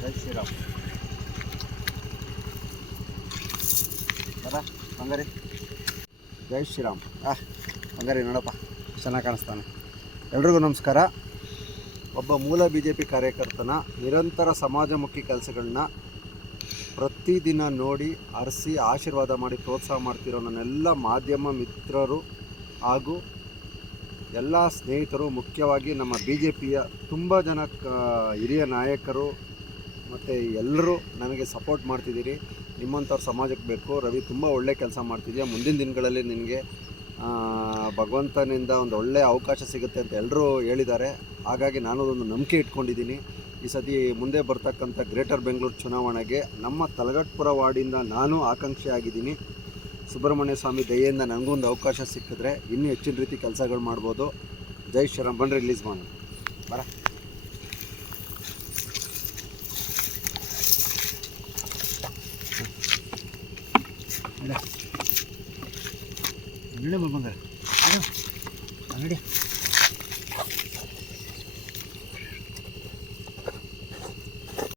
ಜೈ ಶ್ರೀರಾಮ್. ಬರ ಬಂಗಾರಿ. ಜೈ ಶ್ರೀರಾಮ್. ಬಂಗಾರಿ ನೋಡಪ್ಪ ಚೆನ್ನಾಗಿ ಕಾಣಿಸ್ತಾನೆ. ಎಲ್ರಿಗೂ ನಮಸ್ಕಾರ. ಒಬ್ಬ ಮೂಲ BJP ಕಾರ್ಯಕರ್ತನ ನಿರಂತರ ಸಮಾಜಮುಖಿ ಕೆಲಸಗಳನ್ನ ಪ್ರತಿದಿನ ನೋಡಿ ಅರಸಿ ಆಶೀರ್ವಾದ ಮಾಡಿ ಪ್ರೋತ್ಸಾಹ ಮಾಡ್ತಿರೋ ನನ್ನೆಲ್ಲ ಮಾಧ್ಯಮ ಮಿತ್ರರು ಹಾಗೂ ಎಲ್ಲ ಸ್ನೇಹಿತರು, ಮುಖ್ಯವಾಗಿ ನಮ್ಮ BJPಯ ತುಂಬ ಜನ ಹಿರಿಯ ನಾಯಕರು ಮತ್ತು ಎಲ್ಲರೂ ನನಗೆ ಸಪೋರ್ಟ್ ಮಾಡ್ತಿದ್ದೀರಿ. ನಿಮ್ಮಂಥವ್ರು ಸಮಾಜಕ್ಕೆ ಬೇಕು. ರವಿ ತುಂಬ ಒಳ್ಳೆ ಕೆಲಸ ಮಾಡ್ತಿದ್ಯಾ, ಮುಂದಿನ ದಿನಗಳಲ್ಲಿ ನಿನಗೆ ಭಗವಂತನಿಂದ ಒಂದು ಒಳ್ಳೆಯ ಅವಕಾಶ ಸಿಗುತ್ತೆ ಅಂತ ಎಲ್ಲರೂ ಹೇಳಿದ್ದಾರೆ. ಹಾಗಾಗಿ ನಾನು ಒಂದು ನಂಬಿಕೆ ಇಟ್ಕೊಂಡಿದ್ದೀನಿ. ಈ ಸತಿ ಮುಂದೆ ಬರ್ತಕ್ಕಂಥ ಗ್ರೇಟರ್ ಬೆಂಗಳೂರು ಚುನಾವಣೆಗೆ ನಮ್ಮ ತಲಗಟ್ಪುರ ವಾರ್ಡಿಂದ ನಾನು ಆಕಾಂಕ್ಷಿ ಆಗಿದ್ದೀನಿ. ಸುಬ್ರಹ್ಮಣ್ಯ ಸ್ವಾಮಿ ದಯೆಯಿಂದ ನನಗೊಂದು ಅವಕಾಶ ಸಿಕ್ಕಿದ್ರೆ ಇನ್ನೂ ಹೆಚ್ಚಿನ ರೀತಿ ಕೆಲಸಗಳು ಮಾಡ್ಬೋದು. ಜೈ ಶ್ರೀರಾಮ್. ಬನ್ರಿ ರಿಲೀಸ್ ಮಾಡೋಣ. ಬರ ಬಂಗಾರ ನಡಿ.